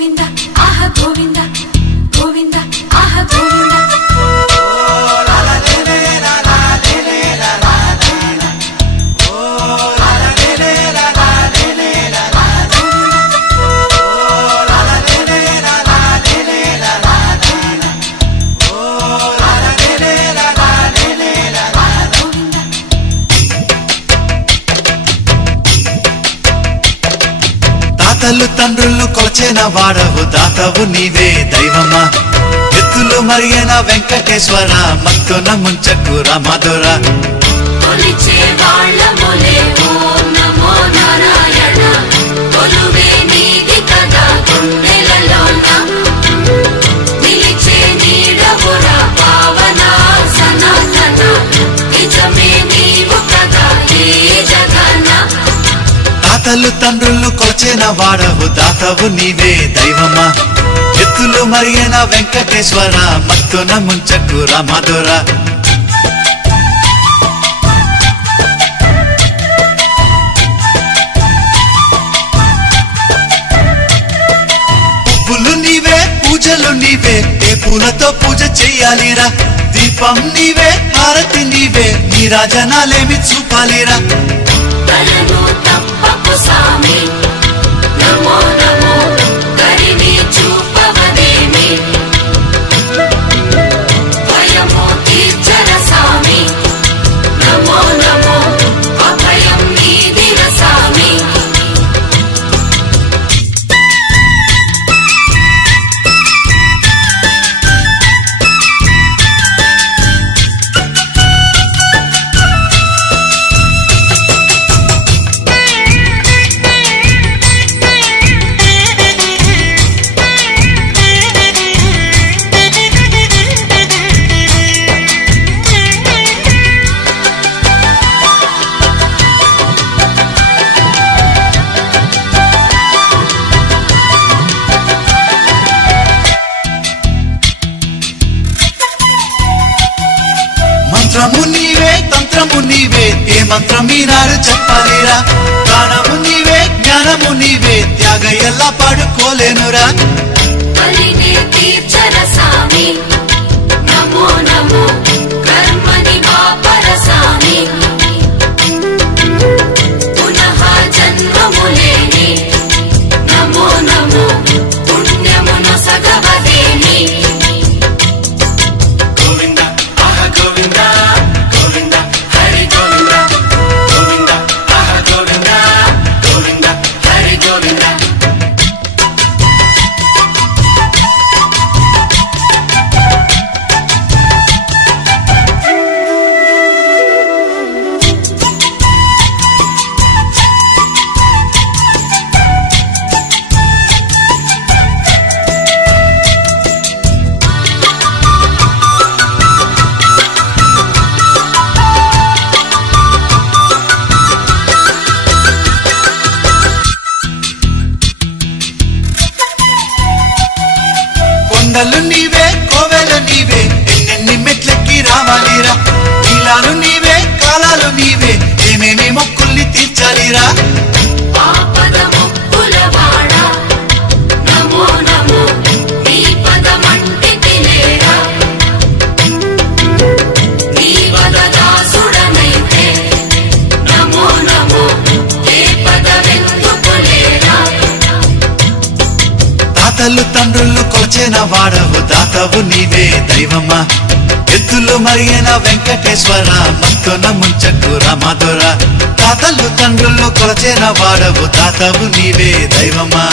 గోవింద ఆహ గోవింద గోవింద ఆహ గోవింద తాతలు తండ్రులు కొలచిన వాడవు దాతవు నీవే దైవమా ఎత్తులు మరిగిన వెంకటేశ్వర మత్తున ముంచకు రామధుర కొలిచే వాళ్ళములే ఓం నమో నారాయణ కొలువే నీది కదా గుండెలలోన నిలిచే నీడవురా పావన సనాతన నిజమే నీవు కదా ఈ జగన్న తాతలు తండ్రులు కొలచిన వాడవు దాతవు నీవే దైవమా ఎత్తులు మరిగిన వెంకటేశ్వర మత్తున ముంచకు రామధుర పువ్వులు నీవే పూజలు నీవే ఏ పూలతో పూజ చెయ్యాలిరా దీపం నీవే హారతి నీవే నీ రాజనాలేమి చూపాలిరా కలను తప్పకు సామి నమో నమో కరిని చూపవదేమి భయము తీర్చర సామి నమో నమో అభయం నీదిర సామి మంత్రము నీవే తంత్రము నీవే ఏ మంత్రం ఈనాడు చెప్పాలిరా గానము నీవే జ్ఞానము నీవే త్యాగ ఎలా పాడుకోలేనురా కలిని తీర్చర సామి నమో నమో కర్మని వాపర సామి పునః జన్మములేని నమో నమో పుణ్యమును సగవదేమి గోవింద ఆహ గోవింద గోవింద హరి గోవింద గోవింద ఆహ గోవింద గోవింద హరి గోవింద కొండలు నీవే కోవెలు నీవే ఎన్నెన్ని మెట్లెక్కి రావాలిరా నీలాలు నీవే కాలాలు నీవే ఏమేమి మొక్కుల్ని తీర్చాలిరా ఆపద ముక్కులవాడ నమో నమో నీ పదమంటి తినేరా నీ వదదాసుడనైతే నమో నమో ఏ పదవెందుకులేరా తాతలు తండ్రులు కొలచిన వాడవు దాతవు నీవే దైవమా ఎత్తులు మరిగిన వెంకటేశ్వర మత్తున ముంచకు రామధుర తాతలు తండ్రులు కొలచిన వాడవు దాతవు నీవే దైవమా